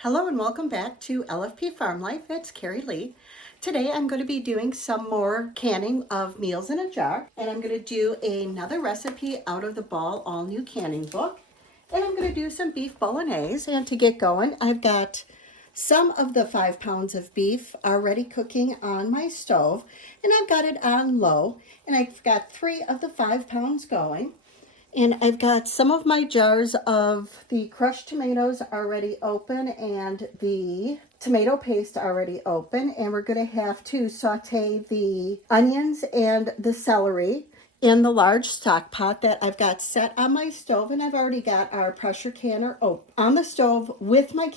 Hello and welcome back to LFP Farm Life. It's Carrie Lee. Today I'm going to be doing some more canning of meals in a jar, and I'm going to do another recipe out of the Ball All New Canning book. And I'm going to do some beef bolognese. And to get going, I've got some of the 5 pounds of beef already cooking on my stove, and I've got it on low, and I've got 3 of the 5 pounds going. And I've got some of my jars of the crushed tomatoes already open and the tomato paste already open. And we're going to have to saute the onions and the celery in the large stock pot that I've got set on my stove. And I've already got our pressure canner on the stove with my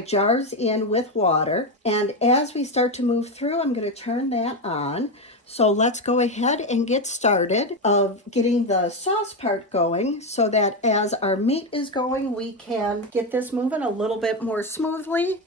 jars in with water. And as we start to move through, I'm going to turn that on. So let's go ahead and get started of getting the sauce part going so that as our meat is going, we can get this moving a little bit more smoothly.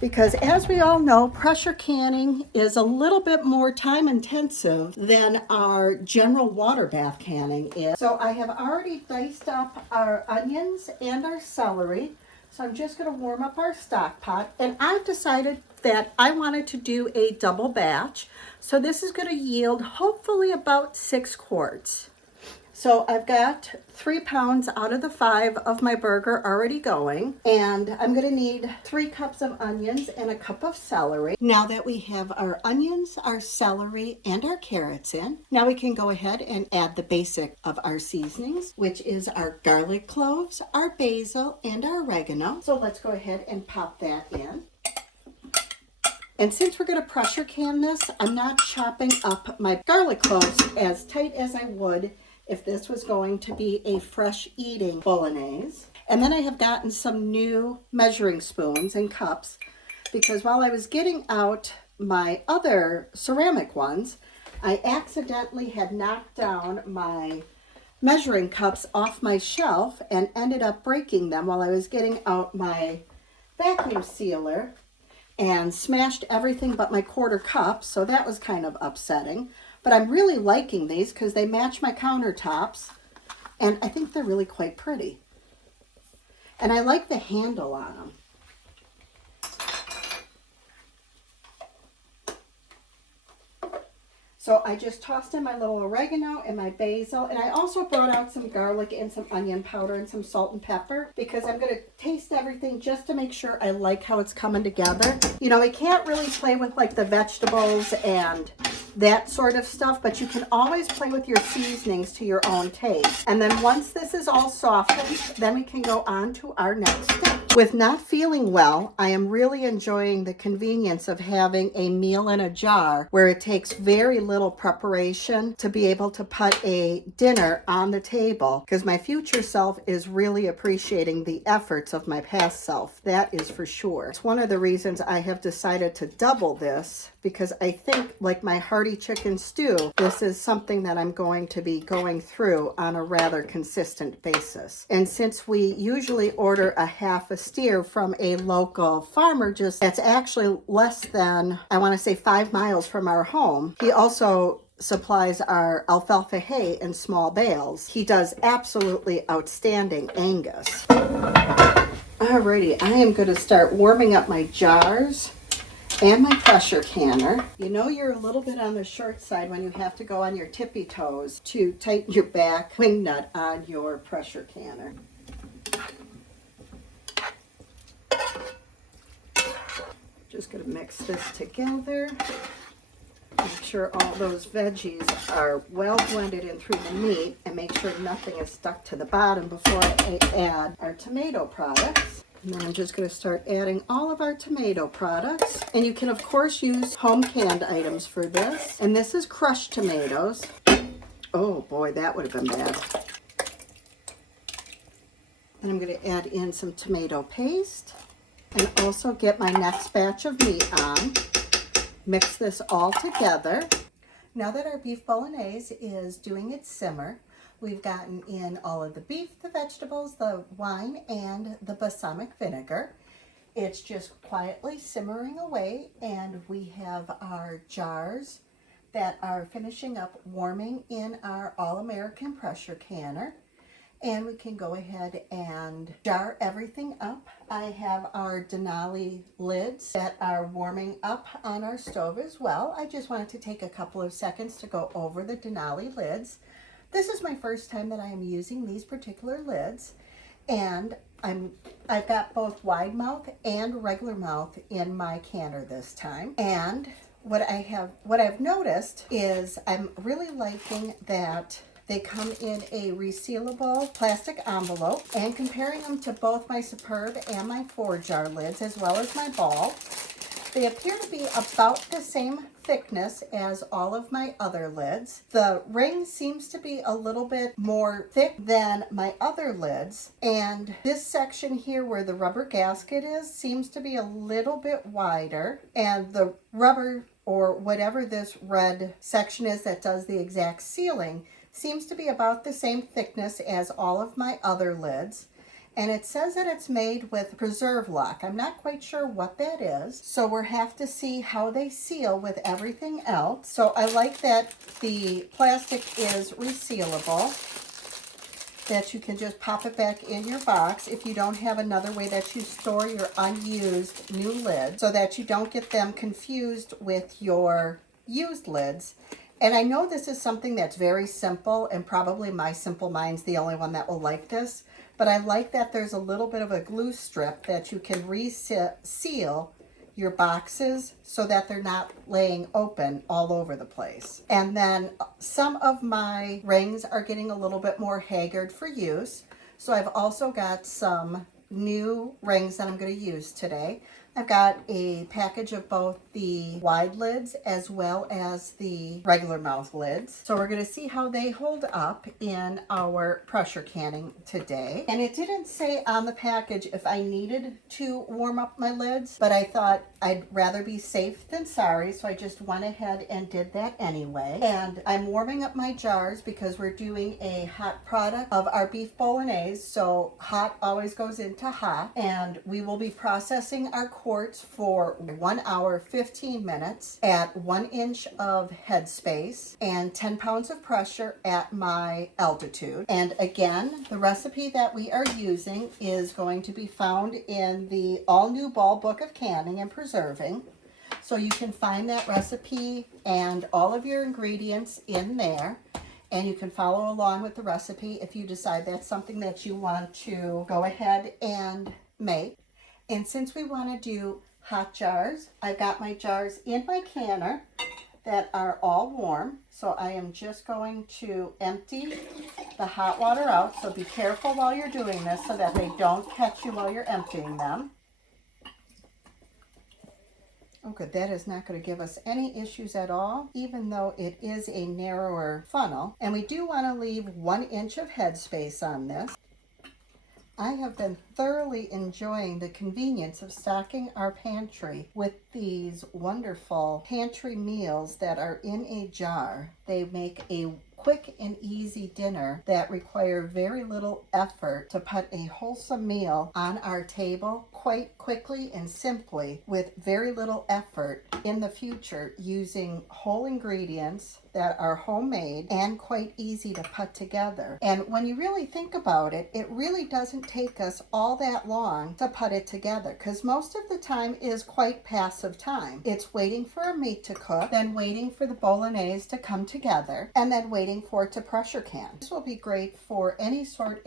Because as we all know, pressure canning is a little bit more time intensive than our general water bath canning is. So I have already diced up our onions and our celery. So I'm just going to warm up our stock pot, and I've decided that I wanted to do a double batch. So this is going to yield hopefully about 6 quarts. So I've got 3 pounds out of the 5 of my burger already going, and I'm going to need 3 cups of onions and a cup of celery. Now that we have our onions, our celery, and our carrots in, now we can go ahead and add the basic of our seasonings, which is our garlic cloves, our basil, and our oregano. So let's go ahead and pop that in. And since we're going to pressure can this, I'm not chopping up my garlic cloves as tight as I would if this was going to be a fresh eating bolognese. And then I have gotten some new measuring spoons and cups because while I was getting out my other ceramic ones, I accidentally had knocked down my measuring cups off my shelf and ended up breaking them while I was getting out my vacuum sealer and smashed everything but my quarter cup, so that was kind of upsetting. But I'm really liking these because they match my countertops, and I think they're really quite pretty. And I like the handle on them. So I just tossed in my little oregano and my basil, and I also brought out some garlic and some onion powder and some salt and pepper because I'm going to taste everything just to make sure I like how it's coming together. You know, we can't really play with like the vegetables and that sort of stuff, but you can always play with your seasonings to your own taste. And then once this is all softened, then we can go on to our next step. With not feeling well, I am really enjoying the convenience of having a meal in a jar where it takes very little preparation to be able to put a dinner on the table, because my future self is really appreciating the efforts of my past self. That is for sure. It's one of the reasons I have decided to double this, because I think, like my hearty chicken stew, this is something that I'm going to be going through on a rather consistent basis. And since we usually order a half a steer from a local farmer, that's actually less than, I want to say, 5 miles from our home, he also supplies our alfalfa hay in small bales. He does absolutely outstanding Angus. Alrighty, I am going to start warming up my jars and my pressure canner. You know you're a little bit on the short side when you have to go on your tippy toes to tighten your back wing nut on your pressure canner. Just going to mix this together. Make sure all those veggies are well blended in through the meat, and make sure nothing is stuck to the bottom before I add our tomato products. And then I'm just going to start adding all of our tomato products. And you can, of course, use home canned items for this. And this is crushed tomatoes. Oh boy, that would have been bad. Then I'm going to add in some tomato paste and also get my next batch of meat on. Mix this all together. Now that our beef bolognese is doing its simmer, we've gotten in all of the beef, the vegetables, the wine, and the balsamic vinegar. It's just quietly simmering away, and we have our jars that are finishing up warming in our All-American pressure canner. And we can go ahead and jar everything up. I have our Denali lids that are warming up on our stove as well. I just wanted to take a couple of seconds to go over the Denali lids. This is my first time that I am using these particular lids, and I've got both wide mouth and regular mouth in my canner this time. And what I've noticed is I'm really liking that they come in a resealable plastic envelope, and comparing them to both my Superb and my 4-jar lids as well as my ball, they appear to be about the same thickness as all of my other lids. The ring seems to be a little bit more thick than my other lids, and this section here where the rubber gasket is seems to be a little bit wider, and the rubber, or whatever this red section is that does the exact sealing, seems to be about the same thickness as all of my other lids. And it says that it's made with preserve lock. I'm not quite sure what that is, so we'll have to see how they seal with everything else. So I like that the plastic is resealable, that you can just pop it back in your box if you don't have another way that you store your unused new lids, so that you don't get them confused with your used lids. And I know this is something that's very simple, and probably my simple mind's the only one that will like this, but I like that there's a little bit of a glue strip that you can reseal your boxes so that they're not laying open all over the place. And then some of my rings are getting a little bit more haggard for use, so I've also got some new rings that I'm going to use today. I've got a package of both the wide lids as well as the regular mouth lids. So we're going to see how they hold up in our pressure canning today. And it didn't say on the package if I needed to warm up my lids, but I thought I'd rather be safe than sorry, so I just went ahead and did that anyway. And I'm warming up my jars because we're doing a hot product of our beef bolognese, so hot always goes into hot. And we will be processing our quartz for 1 hour 15 minutes at 1 inch of headspace and 10 pounds of pressure at my altitude. And again, the recipe that we are using is going to be found in the all new Ball Book of Canning and Preserving. So you can find that recipe and all of your ingredients in there, and you can follow along with the recipe if you decide that's something that you want to go ahead and make. And since we want to do hot jars, I've got my jars in my canner that are all warm. So I am just going to empty the hot water out. So be careful while you're doing this so that they don't catch you while you're emptying them. Oh good, that is not going to give us any issues at all, even though it is a narrower funnel. And we do want to leave 1 inch of headspace on this. I have been thoroughly enjoying the convenience of stocking our pantry with these wonderful pantry meals that are in a jar. They make a quick and easy dinner that require very little effort to put a wholesome meal on our table quite quickly and simply with very little effort in the future, using whole ingredients that are homemade and quite easy to put together. And when you really think about it, it really doesn't take us all that long to put it together, because most of the time is quite passive time. It's waiting for our meat to cook, then waiting for the bolognese to come together, and then waiting for it to pressure can. This will be great for any sort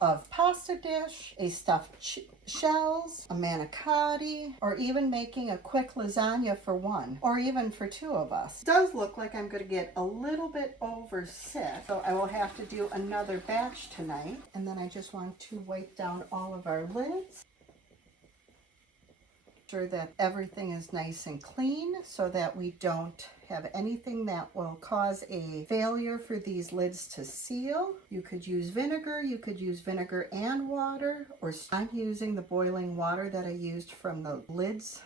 of pasta dish, a stuffed shells, a manicotti, or even making a quick lasagna for one, or even for two of us. It does look like I'm going to get a little bit over sick, so I will have to do another batch tonight. And then I just want to wipe down all of our lids, sure that everything is nice and clean so that we don't have anything that will cause a failure for these lids to seal. You could use vinegar and water, or I'm using the boiling water that I used from the lids.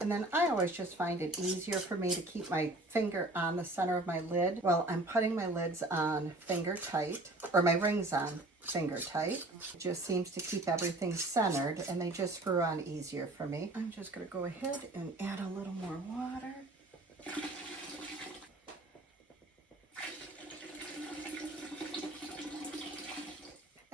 And then I always just find it easier for me to keep my finger on the center of my lid while I'm putting my lids on finger tight, or my rings on finger tight. It just seems to keep everything centered, and they just screw on easier for me. I'm just going to go ahead and add a little more water.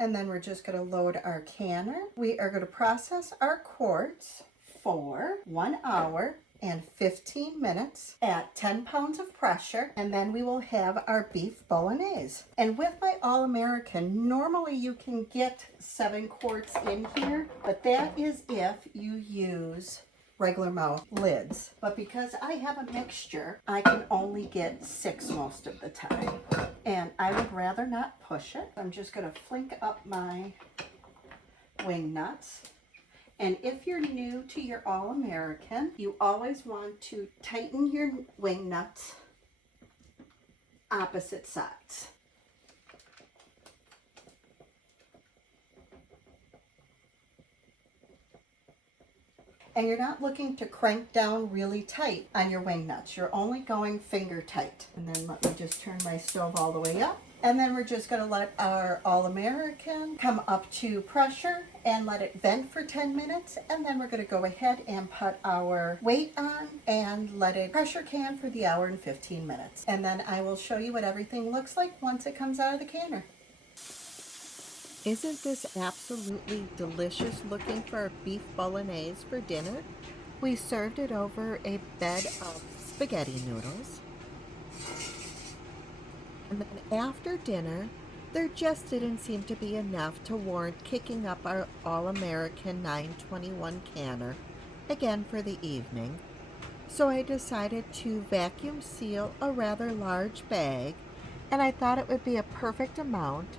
And then we're just going to load our canner. We are going to process our quarts for 1 hour and 15 minutes at 10 pounds of pressure, and then we will have our beef bolognese. And with my All-American, normally you can get 7 quarts in here, but that is if you use regular mouth lids. But because I have a mixture, I can only get 6 most of the time. And I would rather not push it. I'm just gonna flink up my wing nuts. And if you're new to your All-American, you always want to tighten your wing nuts opposite sides. And you're not looking to crank down really tight on your wing nuts. You're only going finger tight. And then let me just turn my stove all the way up. And then we're just going to let our All-American come up to pressure and let it vent for 10 minutes. And then we're going to go ahead and put our weight on and let it pressure can for the hour and 15 minutes. And then I will show you what everything looks like once it comes out of the canner. Isn't this absolutely delicious looking for a beef bolognese for dinner? We served it over a bed of spaghetti noodles. And then after dinner, there just didn't seem to be enough to warrant kicking up our All-American 921 canner again for the evening. So I decided to vacuum seal a rather large bag, and I thought it would be a perfect amount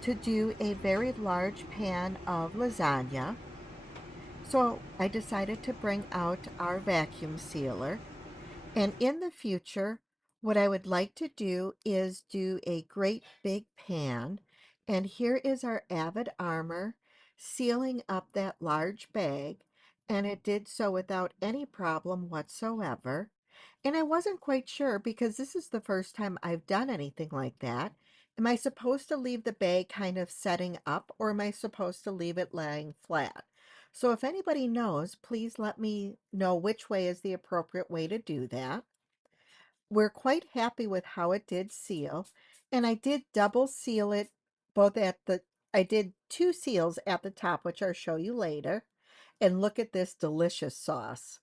to do a very large pan of lasagna. So I decided to bring out our vacuum sealer. And in the future, what I would like to do is do a great big pan. And here is our Avid Armor sealing up that large bag. And it did so without any problem whatsoever. And I wasn't quite sure because this is the first time I've done anything like that. Am I supposed to leave the bag kind of setting up, or am I supposed to leave it laying flat? So if anybody knows, please let me know which way is the appropriate way to do that. We're quite happy with how it did seal, and I did double seal it both I did 2 seals at the top, which I'll show you later. And look at this delicious sauce.